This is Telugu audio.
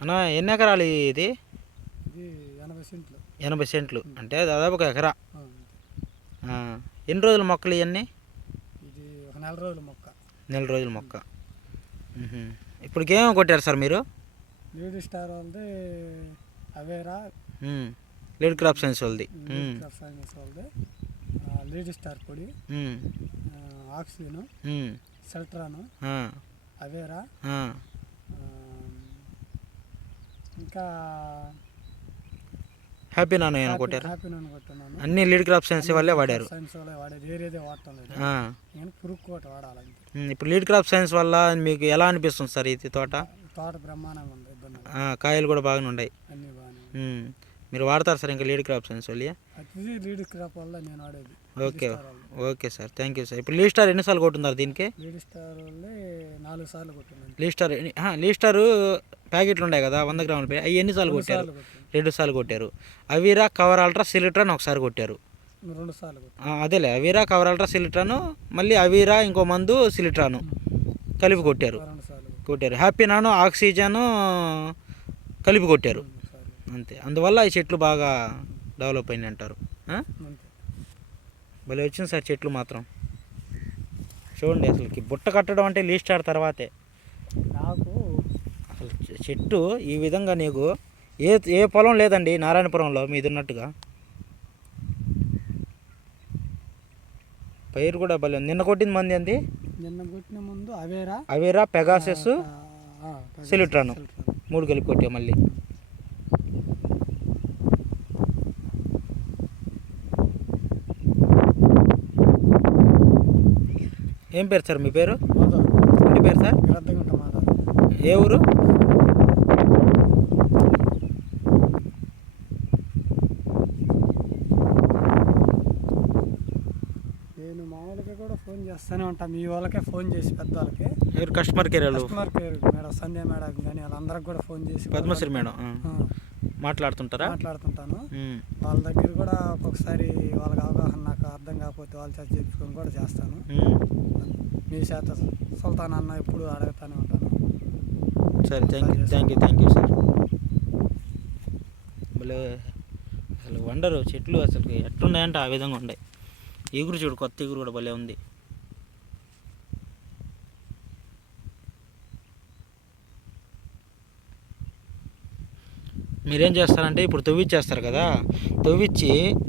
అన్న ఎన్ని ఎకరాలు ఇది? ఇది 80 సెంట్లు. 80 సెంట్లు అంటే దాదాపు ఒక ఎకరా. అంతే. ఎన్ని రోజుల మొక్కలు ఇవన్నీ? ఇది ఒక నెల రోజుల మొక్క. నెల రోజుల మొక్క. ఇప్పటికేమో కొట్టారు సార్ మీరు? లీడ్ స్టార్ వాళ్ళది అవేరా, లీడ్ క్రాప్ సైన్స్ వాళ్ళది. క్రాప్ సైన్స్ వాళ్ళది లీడ్ స్టార్ పొడి, ఆక్సిజన్, సెల్ట్రాను, అవేరా, ఇంకా హ్యాపీ నానో ఏమైనా కొట్టారు? హ్యాపీ నానో కొట్టున్నాను. అన్ని లీడ్ క్రాప్ సైన్స్ వాళ్ళే వాడారు. సైన్స్ వాళ్ళే వాడేది, వేరేదే వాడటం లేదు. నేను పురుగు కోట వాడాలంటే. ఇప్పుడు లీడ్ క్రాప్ సైన్స్ వల్ల మీకు ఎలా అనిపిస్తుంది సార్ ఇది తోట? తోట బ్రహ్మాండంగా ఉంది, ఇబ్బంది. కాయలు కూడా బాగానే ఉన్నాయి. అన్నీ బాగానే. మీరు వాడతారు సార్ ఇంకా లీడ్ క్రాప్ సైన్స్ వల్ల? అది లీడ్ క్రాప్ వల్ల నేను వాడేది. Okay okay sir, thank you sir. ఇప్పుడు లీడ్ స్టార్ ఎన్నిసార్లు కొట్టున్నారు దీనికి? లీడ్ స్టార్ వల్లే 4 సార్లు కొట్టింది. లీడ్ స్టార్ ప్యాకెట్లు ఉన్నాయి కదా 100 గ్రాముల అవి ఎన్నిసార్లు కొట్టారు? 2 సార్లు కొట్టారు. అవిరా, కవర్ అల్ట్రా, సిలిట్రాన్ ఒకసారి కొట్టారు. 2 సార్లు అదేలే, అవిరా, కవర్ అల్ట్రా, సిలిట్రాను, మళ్ళీ అవిరా ఇంకో మందు సిలిట్రాను కలిపి కొట్టారు. హ్యాపీ నానో, ఆక్సిజన్ కలిపి కొట్టారు అంతే. అందువల్ల ఈ చెట్లు బాగా డెవలప్ అయినాయి అంటారు. భలే వచ్చింది సార్ చెట్లు మాత్రం. చూడండి, అసలుకి బుట్ట కట్టడం అంటే లీడ్ స్టార్ తర్వాతే. నాకు అసలు చెట్టు ఈ విధంగా నీకు ఏ పొలం లేదండి నారాయణపురంలో మీది ఉన్నట్టుగా. పైరు కూడా భలే. నిన్న కొట్టింది మంది అంది? నిన్న కొట్టిన ముందు అవేరా, పెగాసెస్, సిలిట్రాను 3 కలిపి కొట్టావు మళ్ళీ. ఏం పేరు సార్ మీ పేరు? ఇంటి పేరు సార్? ఏ ఊరు? నేను మామూలుగా కూడా ఫోన్ చేస్తూనే ఉంటాను, మీ వాళ్ళకే ఫోన్ చేసి, పెద్దవాళ్ళకి. కస్టమర్ కేర్ మేడం, సంధ్య మేడం కానీ వాళ్ళందరికి కూడా ఫోన్ చేసి, పద్మశ్రీ మేడం మాట్లాడుతుంటాను. వాళ్ళ దగ్గర కూడా ఒక్కొక్కసారి వాళ్ళకి అవగాహన నాకు అర్థం కాకపోతే వాళ్ళ చేత చెప్పుకొని కూడా చేస్తాను. మీ చేత సుల్తాన్ అన్న ఎప్పుడు అడుగుతూనే ఉంటాను. సరే, థ్యాంక్ యూ సార్. భలే అసలు వండరు చెట్లు, అసలు ఎట్లున్నాయంటే ఆ విధంగా ఉన్నాయి. ఈగురు చూడు, కొత్త ఈగురు కూడా భలే ఉంది. మీరేం చేస్తారంటే ఇప్పుడు తవ్విచ్చేస్తారు కదా, తవ్విచ్చి